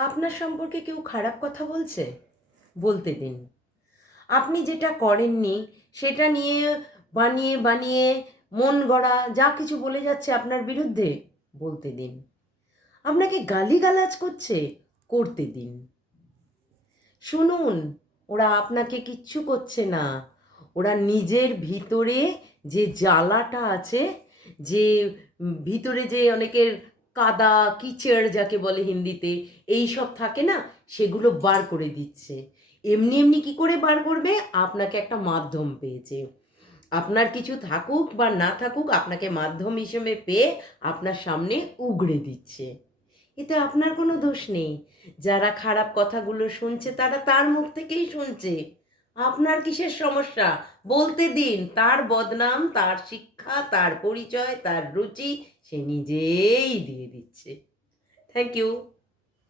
আপনার সম্পর্কে কেউ খারাপ কথা বলছে? বলতে দিন। আপনি যেটা করেননি সেটা নিয়ে বানিয়ে, বানিয়ে মন গড়া যা কিছু বলে যাচ্ছে আপনার বিরুদ্ধে, বলতে দিন। আপনাকে গালিগালাজ করছে? করতে দিন। শুনুন, ওরা আপনাকে কিচ্ছু করছে না। ওরা নিজের ভিতরে যে জ্বালাটা আছে, যে ভিতরে যে অনেকের কাদা, কিচড় যাকে বলে হিন্দিতে, এই সব থাকে না, সেগুলো বার করে দিচ্ছে। এমনি এমনি কি করে বার করবে? আপনাকে একটা মাধ্যম পেয়েছে। আপনার কিছু থাকুক বা না থাকুক, আপনাকে মাধ্যম হিসেবে পেয়ে আপনার সামনে উগড়ে দিচ্ছে। এতে আপনার কোনো দোষ নেই। যারা খারাপ কথাগুলো শুনছে তারা তার মুখ থেকেই শুনছে। আপনার কিসের সমস্যা? বলতে দিন। তার বদনাম, তার শিক্ষা, তার পরিচয়, তার রুচি সে নিজেই দিয়ে দিচ্ছে। Thank you.